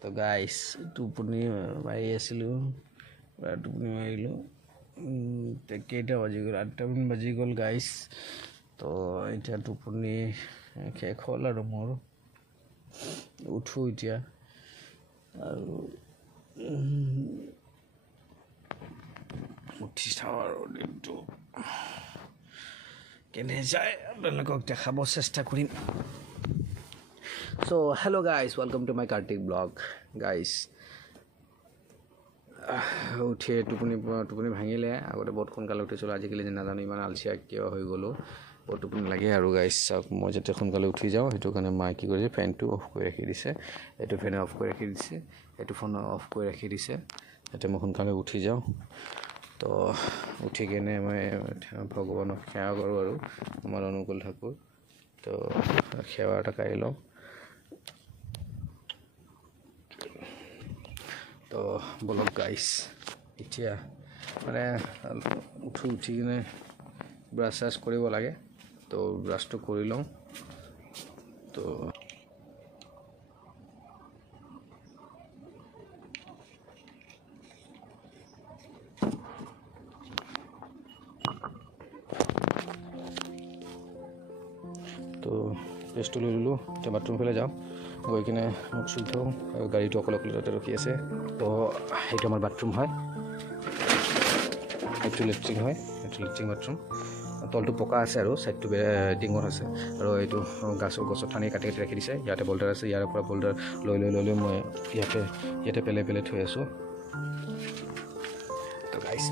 তো গাইছ টোপনি মাৰি আছিলোঁ টোপনি মাৰিলোঁ কেইটা বাজি গ'ল 8টামান বাজি গ'ল গাইছ তো এতিয়া টোপনি শেষ হ'ল আৰু মোৰ উঠোঁ এতিয়া আৰু উঠি চাওঁ আৰু দিনটো কেনে যায় আপোনালোকক দেখাব চেষ্টা কৰিম So hello guys, welcome to my Kartik vlog guys. উঠে টোপনি ভাঙিলে আগতে বহুত সোনকালে উঠিছিলোঁ আজিকালি নাজানো ইমান আলচিয়া কিয় হৈ গ'লো বহুত টোপনি লাগে আৰু গাইছ চাওক মই যেতিয়া সোনকালে উঠি যাওঁ সেইটো কাৰণে মায়ে কি কৰিছে ফেনটো অফ কৰি ৰাখি দিছে এইটো ফেনে অফ কৰি ৰাখি দিছে এইটো ফোন অফ কৰি ৰাখি দিছে যাতে মই সোনকালে উঠি যাওঁ তো উঠি কিনে মই ভগৱানক সেৱা কৰোঁ আৰু আমাৰ অনুকূল ঠাকুৰ তো সেৱা এটা কৰি লওঁ তো বলক গাইছ এতিয়া মানে উঠি কিনে ব্ৰাছ চাছ কৰিব লাগে তো ব্ৰাছটো কৰি লওঁ তো পেষ্টটো লৈ ল'লোঁ এতিয়া বাথৰুম ফালে যাওঁ গৈ কিনে মোক চুই থওঁ আৰু গাড়ীটো অকলে তাতে ৰখি আছে তো সেইটো আমাৰ বাথৰুম হয় এইটো লেট্ৰিন হয় এইটো লেট্ৰিন বাথৰুম তলটো পকা আছে আৰু ছাইডটো টিঙৰ আছে আৰু এইটো গছৰ ঠানি কাটি ৰাখি দিছে ইয়াতে বল্ডাৰ আছে ইয়াৰ পৰা বল্ডাৰ লৈ মই ইয়াতে পেলাই থৈ আছোঁ তো গাইছ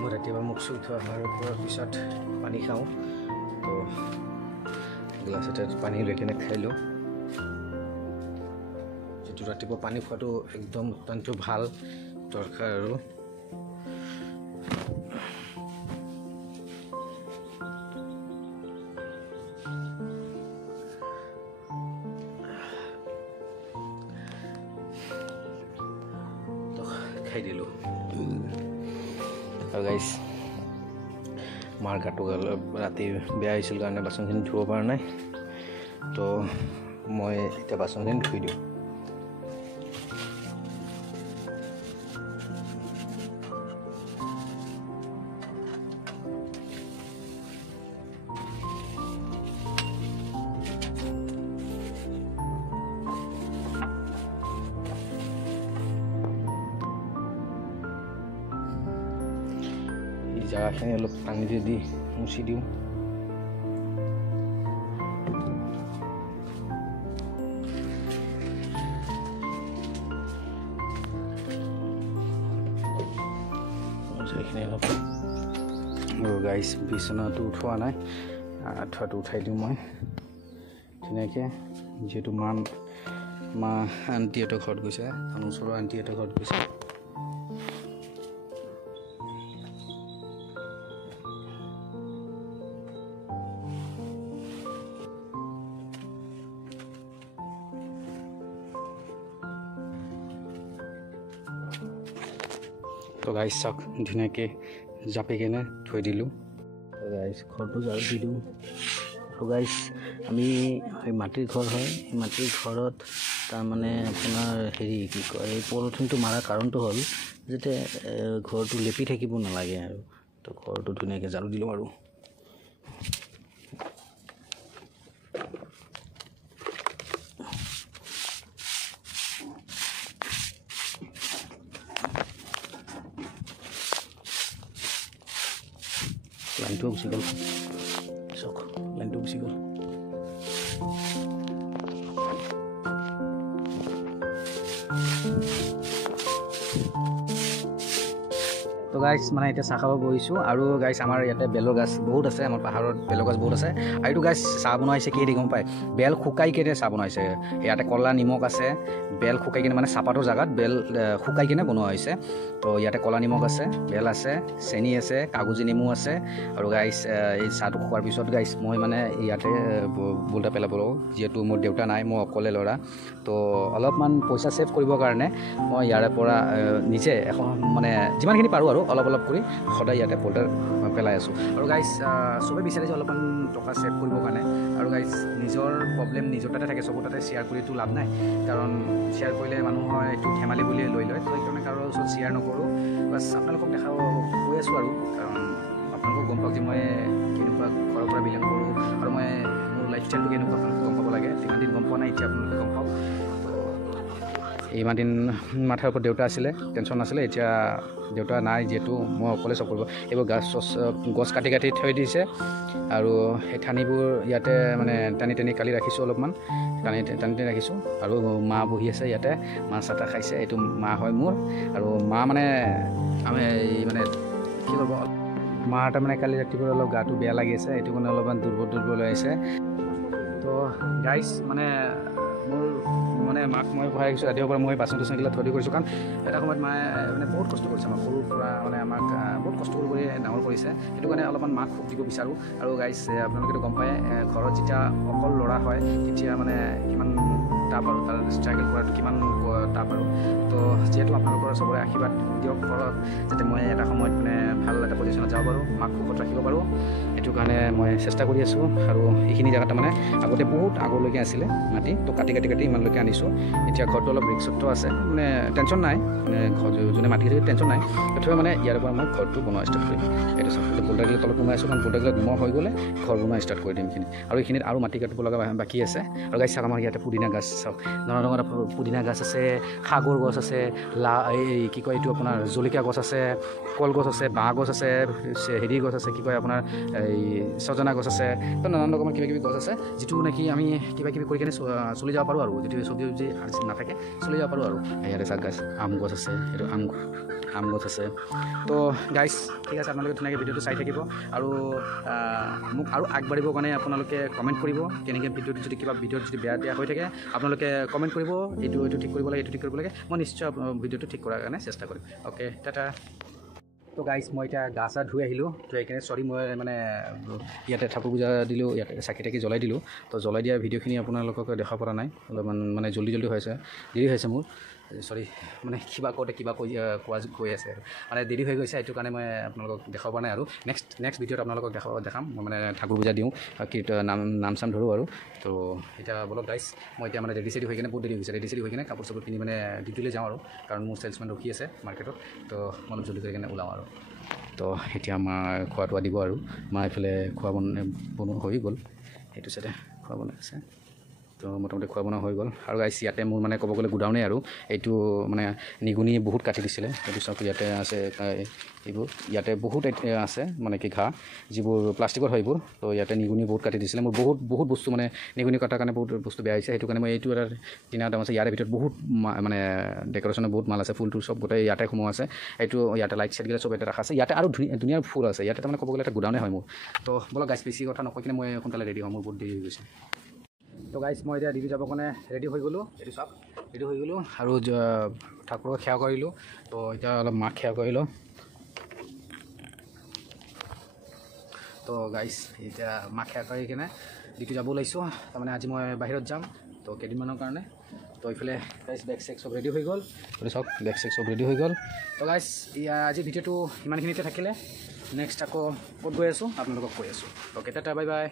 মই ৰাতিপুৱা মুখ চুই থোৱা হোৱাৰ পিছত পানী খাওঁ তো গ্লাছ এটাত পানী লৈ কিনে খাই লওঁ যিটো ৰাতিপুৱা পানী খোৱাটো একদম অত্যন্ত ভাল দৰকাৰ আৰু তো খাই দিলোঁ আৰু গাইছ মাৰ গাটো ৰাতি বেয়া হৈছিল কাৰণে বাচনখিনি ধুব পৰা নাই তো মই এতিয়া বাচনখিনি ধুই দিওঁ জাগাখিনি অলপ পানী দি মুচি দিওঁ এইখিনি অলপ আৰু গাইছ বিচনাটো উঠোৱা নাই আঁঠুৱাটো উঠাই দিওঁ মই ধুনীয়াকৈ যিহেতু মা আণ্টিহঁতৰ ঘৰত গৈছে আমাৰ ওচৰৰ আণ্টিহঁতৰ ঘৰত গৈছে তো গাইছ চাওক ধুনীয়াকৈ জাপি কিনে থৈ দিলোঁ তো গাইছ ঘৰটো ঝাৰু দি দিওঁ তো গাইছ আমি মাটিৰ ঘৰ হয় এই মাটিৰ ঘৰত তাৰমানে আপোনাৰ হেৰি কি কয় এই পলিথিনটো মাৰাৰ কাৰণটো হ'ল যাতে ঘৰটো লেপি থাকিব নালাগে আৰু তো ঘৰটো ধুনীয়াকৈ ঝাৰু দিলোঁ আৰু লাইনটো গুচি গ'ল চাওক লাইনটো গুচি গ'ল তো গাইছ মানে এতিয়া চাহ খাব বহিছোঁ আৰু গাইছ আমাৰ ইয়াতে বেলৰ গাছ বহুত আছে আমাৰ পাহাৰত বেলৰ গাছ বহুত আছে আৰু এইটো গাইছ চাহ বনাইছে কিহেদি গম পায় বেল শুকাই কেনে চাহ বনাইছে ইয়াতে কলা নিমখ আছে বেল শুকাই কিনে মানে চাহপাতৰ জেগাত বেল শুকাই কিনে বনোৱা হৈছে তো ইয়াতে কলা নিমখ আছে বেল আছে চেনি আছে কাগজি নেমু আছে আৰু গাইছ এই চাহটো খোৱাৰ পিছত গাইছ মই মানে ইয়াতে বোল্টা পেলাব যিহেতু মোৰ দেউতা নাই মই অকলে ল'ৰা তো অলপমান পইচা ছেভ কৰিবৰ কাৰণে মই ইয়াৰে পৰা নিজে এখন মানে যিমানখিনি পাৰোঁ আৰু অলপ অলপ কৰি সদায় ইয়াতে বোল্টাৰ পেলাই আছোঁ আৰু গাইছ চবে বিচাৰে যে অলপমান টকা ছেভ কৰিবৰ কাৰণে আৰু গাইছ নিজৰ প্ৰব্লেম নিজৰ তাতে থাকে চবৰ তাতে শ্বেয়াৰ কৰিতো লাভ নাই কাৰণ শ্বেয়াৰ কৰিলে মানুহৰ এইটো ধেমালি বুলিয়ে লৈ লয় তো সেইকাৰণে কাৰো ওচৰত শ্বেয়াৰ নকৰোঁ বাছ আপোনালোকক দেখাব কৈ আছোঁ আৰু কাৰণ আপোনালোকক গম পাওক যে মই কেনেকুৱা ঘৰৰ পৰা বিলং কৰোঁ আৰু মই মোৰ লাইফষ্টাইলটো কেনেকুৱা আপোনালোকে গম পাব লাগে ইমান দিন গম পোৱা নাই এতিয়া আপোনালোকে গম পাওক ইমান দিন মাথাৰ ওপৰত দেউতা আছিলে টেনশ্যন নাছিলে এতিয়া দেউতা নাই যিহেতু মই অকলে চব কৰিব এইবোৰ গছ কাটি কাটি থৈ দিছে আৰু সেই ঠানিবোৰ ইয়াতে মানে টানি কালি ৰাখিছোঁ অলপমান টানি ৰাখিছোঁ আৰু মা বহি আছে ইয়াতে মা চাহ তাহ খাইছে এইটো মা হয় মোৰ আৰু মা মানে আমি মানে কি কৰিব মা তাৰমানে কালি ৰাতিপুৱা অলপ গাটো বেয়া লাগি আছে এইটো কাৰণে অলপমান দুৰ্বল হৈ আছে তো গাইছ মানে মোৰ মানে মাক মই ভৰাই ৰাখিছোঁ ৰাতিপুৱাৰ পৰা মই বাচন টাচনগিলা থৈ কৰিছোঁ কাৰণ এটা সময়ত মায়ে মানে বহুত কষ্ট কৰিছে আমাক সৰুৰ পৰা মানে আমাক বহুত কষ্ট কৰি ডাঙৰ কৰিছে সেইটো কাৰণে অলপমান মাক সুখ দিব বিচাৰোঁ আৰু গাইছ আপোনালোকেতো গম পায় ঘৰত যেতিয়া অকল ল'ৰা হয় তেতিয়া মানে কিমান টাপ আৰু তাৰ ষ্ট্ৰাগল কৰাটো কিমান টাপ আৰু তো যিহেতু আপোনালোকৰ চবৰে আশীৰ্বাদ দিয়ক ঘৰত যাতে মই এটা সময়ত মানে ভাল এটা পজিশ্যনত যাব পাৰোঁ মাক সুখত ৰাখিব পাৰোঁ সেইটো কাৰণে মই চেষ্টা কৰি আছোঁ আৰু এইখিনি জেগাত মানে আগতে বহুত আগলৈকে আছিলে মাটি তো কাটি ইমানলৈকে আনিছোঁ এতিয়া ঘৰটো অলপ ৰিক্সত আছে মানে টেনশ্যন নাই মানে যোনে মাটি থাকে টেনশ্যন নাই তথাপিও মানে ইয়াৰ পৰা মই ঘৰটো বনোৱা ষ্টাৰ্ট কৰিম এইটো চাওক বোল্টাৰগিলা তলত বনাই আছোঁ কাৰণ বোল্টাৰগিলা নিমখ হৈ গ'লে ঘৰ বনোৱা ষ্টাৰ্ট কৰি দিম এইখিনি আৰু এইখিনিত আৰু মাটি কাটিব লগা বাকী আছে আৰু গাইছ চাওক আমাৰ ইয়াতে পুদিনা গাছ চাওক ডাঙৰ পুদিনা গাছ আছে সাগৰ গছ আছে এই কি কয় এইটো আপোনাৰ জলকীয়া গছ আছে কলগছ আছে বাঁহ গছ আছে হেৰি গছ আছে কি কয় আপোনাৰ এই ছজনা গছ আছে তো নানান ৰকমৰ কিবাকিবি গছ আছে যিটো নেকি আমি কিবাকিবি কৰি কিনে চলি যাব পাৰোঁ আৰু যদি চব্জি নাথাকে চলি যাব পাৰোঁ আৰু ইয়াতে চাওক গাছ আম গছ আছে এইটো আম গছ আছে তো গাইছ ঠিক আছে আপোনালোকে ধুনীয়াকৈ ভিডিঅ'টো চাই থাকিব আৰু মোক আৰু আগবাঢ়িবৰ কাৰণে আপোনালোকে কমেণ্ট কৰিব কেনেকৈ ভিডিঅ'টো যদি কিবা ভিডিঅ'ত যদি বেয়া হৈ থাকে আপোনালোকে কমেণ্ট কৰিব এইটো ঠিক কৰিব লাগে এইটো ঠিক কৰিব লাগে মই নিশ্চয় ভিডিঅ'টো ঠিক কৰাৰ কাৰণে চেষ্টা কৰিম অ'কে টাটা তো গাইছ মই এতিয়া গা চা ধুই আহিলোঁ ধুই কিনে চৰি মই মানে ইয়াতে ঠাকুৰ পূজা দিলোঁ ইয়াতে চাকি তাকি জ্বলাই দিলোঁ তো জ্বলাই দিয়া ভিডিঅ'খিনি আপোনালোকক দেখা পৰা নাই অলপমান মানে জল্দি হৈছে দেৰি হৈছে মোৰ চৰি মানে কিবা কওঁতে কিবা কৈ আছে আৰু মানে দেৰি হৈ গৈছে সেইটো কাৰণে মই আপোনালোকক দেখাব পৰা নাই আৰু নেক্সট ভিডিঅ'ত আপোনালোকক দেখাম মই মানে ঠাকুৰ পূজা দিওঁ কি নাম চাম ধৰোঁ আৰু তো এতিয়া বলক গাইছ মই এতিয়া মানে ৰেডি চেডি হৈ কিনে বহুত দেৰি হৈছে ৰেডি চেডি হৈ কিনে কাপোৰ চাপোৰ পিন্ধি মানে ডিউটিলৈ যাওঁ আৰু কাৰণ মোৰ চেলছমেন ৰখি আছে মাৰ্কেটত তো মই অলপ জল্দি কৰি কিনে ওলাওঁ আৰু তো এতিয়া মা খোৱা দিব আৰু মা এইফালে খোৱা বনোৱা হৈ গ'ল সেইটো চাইডে খোৱা বনাই আছে তো মোটামুটি খোৱা বনোৱা হৈ গ'ল আৰু গাইছ ইয়াতে মোৰ মানে ক'ব গ'লে গুডাউনেই আৰু এইটো মানে নিগুনি বহুত কাটি দিছিলে সেইটো চাওক ইয়াতে আছে এইবোৰ ইয়াতে বহুত আছে মানে কি ঘাঁহ যিবোৰ প্লাষ্টিকৰ হয় এইবোৰ তো ইয়াতে নিগুনি বহুত কাটি দিছিলে মোৰ বহুত বস্তু মানে নিগুনি কটাৰ কাৰণে বহুত বস্তু বেয়া হৈছে সেইটো কাৰণে মই এইটো এটা টিনা দাম আছে ইয়াৰে ভিতৰত বহুত মানে ডেক'ৰেশ্যনৰ বহুত মাল আছে ফুলটো চব গোটেই ইয়াতে সোমোৱা আছে এইটো ইয়াতে লাইট চাইটগিলা চব ইয়াতে ৰখা আছে ইয়াতে আৰু ধুনীয়া ফুল আছে ইয়াতে তাৰমানে ক'ব গ'লে এটা গুডাউনে হয় মোৰ তো বলক গাইছ বেছি কথা নকৈ কিনে মই সোনকালে ৰেডি হওঁ মোৰ বহুত দেৰি হৈ গৈছে তো গাইছ মই এতিয়া ডিউটি যাবৰ কাৰণে ৰেডি হৈ গ'লোঁ এইটো চাওক ৰেডি হৈ গ'লোঁ আৰু ঠাকুৰক সেৱা কৰিলোঁ তো এতিয়া অলপ মাক সেৱা কৰিলোঁ তো গাইছ এতিয়া মাক সেৱা কৰি কিনে ডিউটি যাব ওলাইছোঁ তাৰমানে আজি মই বাহিৰত যাম তো কেইদিনমানৰ কাৰণে তো এইফালে গাইছ বেগ চেগ চব ৰেডি হৈ গ'ল তো চাওক বেগ চেগ চব ৰেডি হৈ গ'ল তো গাইছ আজি ভিডিঅ'টো ইমানখিনিতে থাকিলে নেক্সট আকৌ ক'ত গৈ আছোঁ আপোনালোকক কৈ আছোঁ অ'কে টাটা বাই বাই